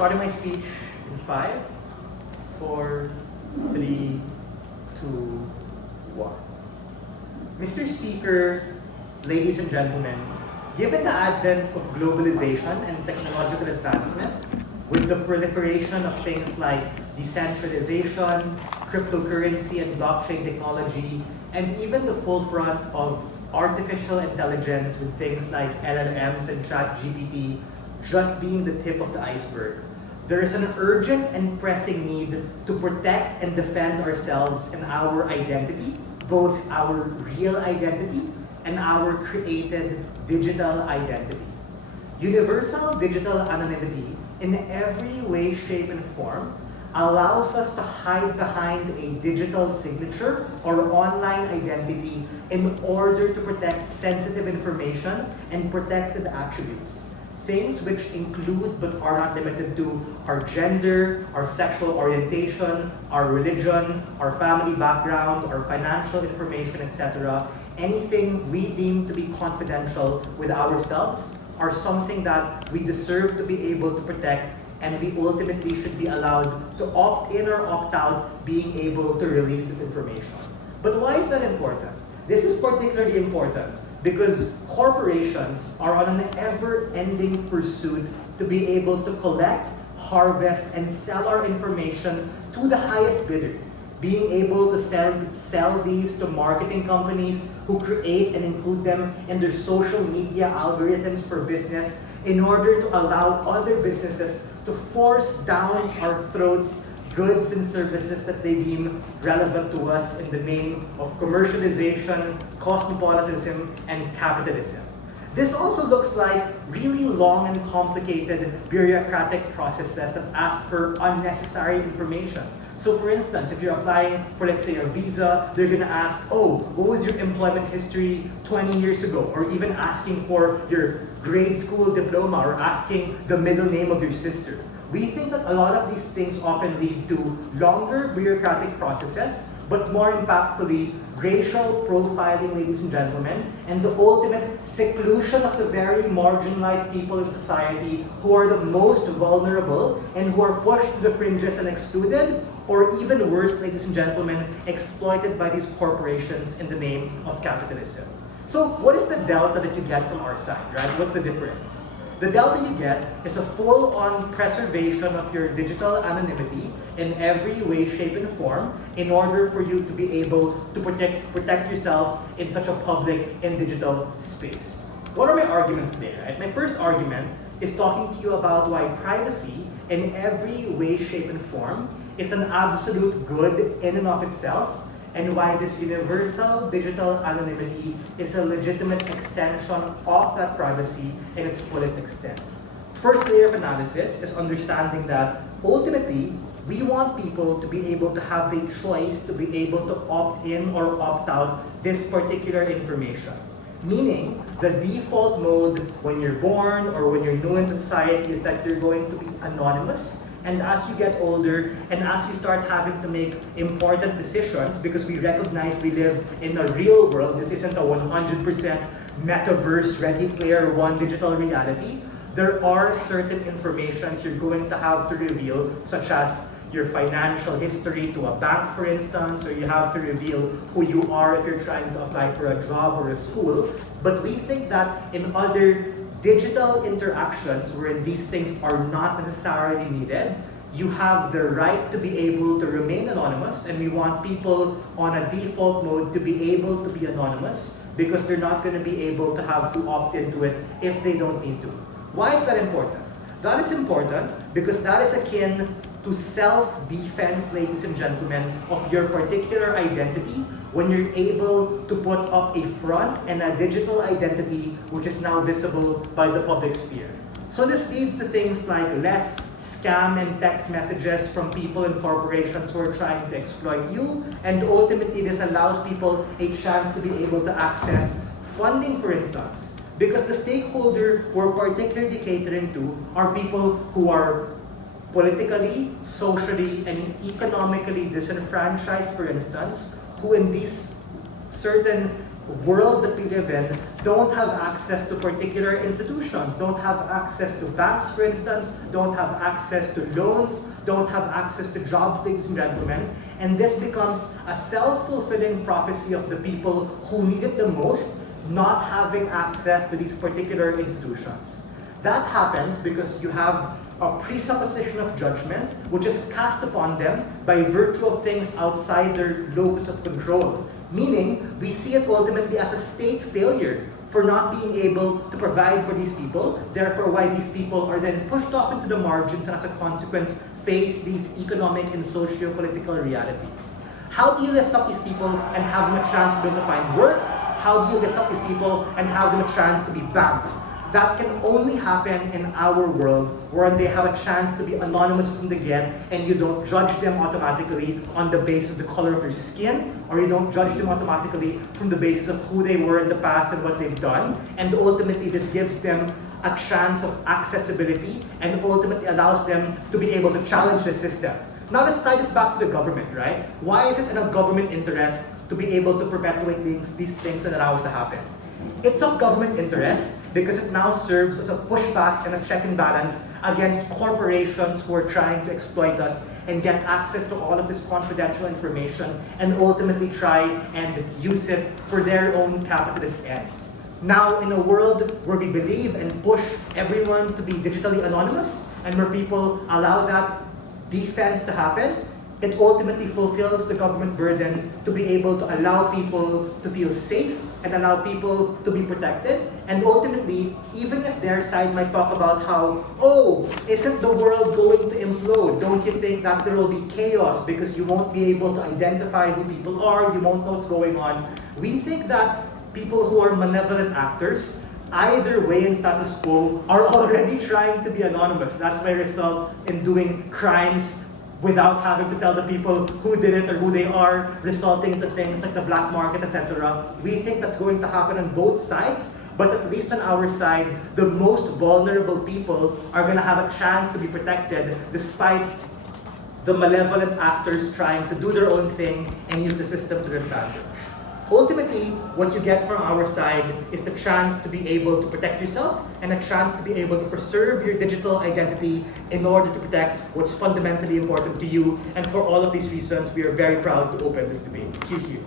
starting my speech in 5, 4, 3, 2, 1. Mr. Speaker, ladies and gentlemen, given the advent of globalization and technological advancement, with the proliferation of things like decentralization, cryptocurrency and blockchain technology, and even the full front of artificial intelligence with things like LLMs and ChatGPT just being the tip of the iceberg, there is an urgent and pressing need to protect and defend ourselves and our identity, both our real identity and our created digital identity. Universal digital anonymity in every way, shape, and form allows us to hide behind a digital signature or online identity in order to protect sensitive information and protected attributes. Things which include but are not limited to our gender, our sexual orientation, our religion, our family background, our financial information, etc. Anything we deem to be confidential with ourselves are something that we deserve to be able to protect, and we ultimately should be allowed to opt in or opt out being able to release this information. But why is that important? This is particularly important because corporations are on an ever-ending pursuit to be able to collect, harvest, and sell our information to the highest bidder. Being able to sell these to marketing companies who create and include them in their social media algorithms for business in order to allow other businesses to force down our throats goods and services that they deem relevant to us in the name of commercialization, cosmopolitanism, and capitalism. This also looks like really long and complicated bureaucratic processes that ask for unnecessary information. So for instance, if you're applying for, let's say, a visa, they're gonna ask, oh, what was your employment history 20 years ago? Or even asking for your grade school diploma or asking the middle name of your sister. We think that a lot of these things often lead to longer bureaucratic processes, but more impactfully, racial profiling, ladies and gentlemen, and the ultimate seclusion of the very marginalized people in society who are the most vulnerable and who are pushed to the fringes and excluded, or even worse, ladies and gentlemen, exploited by these corporations in the name of capitalism. So what is the delta that you get from our side, right? What's the difference? The delta you get is a full-on preservation of your digital anonymity in every way, shape, and form in order for you to be able to protect yourself in such a public and digital space. What are my arguments today, right? My first argument is talking to you about why privacy in every way, shape, and form is an absolute good in and of itself, and why this universal digital anonymity is a legitimate extension of that privacy in its fullest extent. First layer of analysis is understanding that ultimately, we want people to be able to have the choice to be able to opt in or opt out this particular information. Meaning, the default mode when you're born or when you're new into society is that you're going to be anonymous. And as you get older, and as you start having to make important decisions, because we recognize we live in a real world, this isn't a 100% metaverse, Ready Player One digital reality, there are certain informations you're going to have to reveal, such as your financial history to a bank, for instance, or you have to reveal who you are if you're trying to apply for a job or a school. But we think that in other digital interactions wherein these things are not necessarily needed, you have the right to be able to remain anonymous, and we want people on a default mode to be able to be anonymous because they're not going to be able to have to opt into it if they don't need to. Why is that important? That is important because that is akin to self-defense, ladies and gentlemen, of your particular identity when you're able to put up a front and a digital identity which is now visible by the public sphere. So this leads to things like less scam and text messages from people and corporations who are trying to exploit you, and ultimately this allows people a chance to be able to access funding, for instance, because the stakeholder we're particularly catering to are people who are politically, socially, and economically disenfranchised, for instance, who in these certain world that we live in don't have access to particular institutions, don't have access to banks, for instance, don't have access to loans, don't have access to jobs, ladies and gentlemen. And this becomes a self-fulfilling prophecy of the people who need it the most, not having access to these particular institutions. That happens because you have a presupposition of judgment, which is cast upon them by virtue of things outside their locus of control. Meaning, we see it ultimately as a state failure for not being able to provide for these people, therefore why these people are then pushed off into the margins and as a consequence face these economic and socio-political realities. How do you lift up these people and have them a chance to be able to find work? How do you lift up these people and have them a chance to be banked? That can only happen in our world where they have a chance to be anonymous from the get and you don't judge them automatically on the basis of the color of their skin, or you don't judge them automatically from the basis of who they were in the past and what they've done. And ultimately this gives them a chance of accessibility and ultimately allows them to be able to challenge the system. Now let's tie this back to the government, right? Why is it in a government interest to be able to perpetuate these things and allow us to happen? It's of government interest because it now serves as a pushback and a check and balance against corporations who are trying to exploit us and get access to all of this confidential information and ultimately try and use it for their own capitalist ends. Now, in a world where we believe and push everyone to be digitally anonymous and where people allow that defense to happen, it ultimately fulfills the government burden to be able to allow people to feel safe and allow people to be protected. And ultimately, even if their side might talk about how, oh, isn't the world going to implode? Don't you think that there will be chaos because you won't be able to identify who people are, you won't know what's going on? We think that people who are malevolent actors, either way in status quo, are already trying to be anonymous. That's why result in doing crimes without having to tell the people who did it or who they are, resulting into things like the black market, etc. We think that's going to happen on both sides, but at least on our side, the most vulnerable people are going to have a chance to be protected despite the malevolent actors trying to do their own thing and use the system to their advantage. Ultimately, what you get from our side is the chance to be able to protect yourself and a chance to be able to preserve your digital identity in order to protect what's fundamentally important to you. And for all of these reasons, we are very proud to open this debate. Thank you.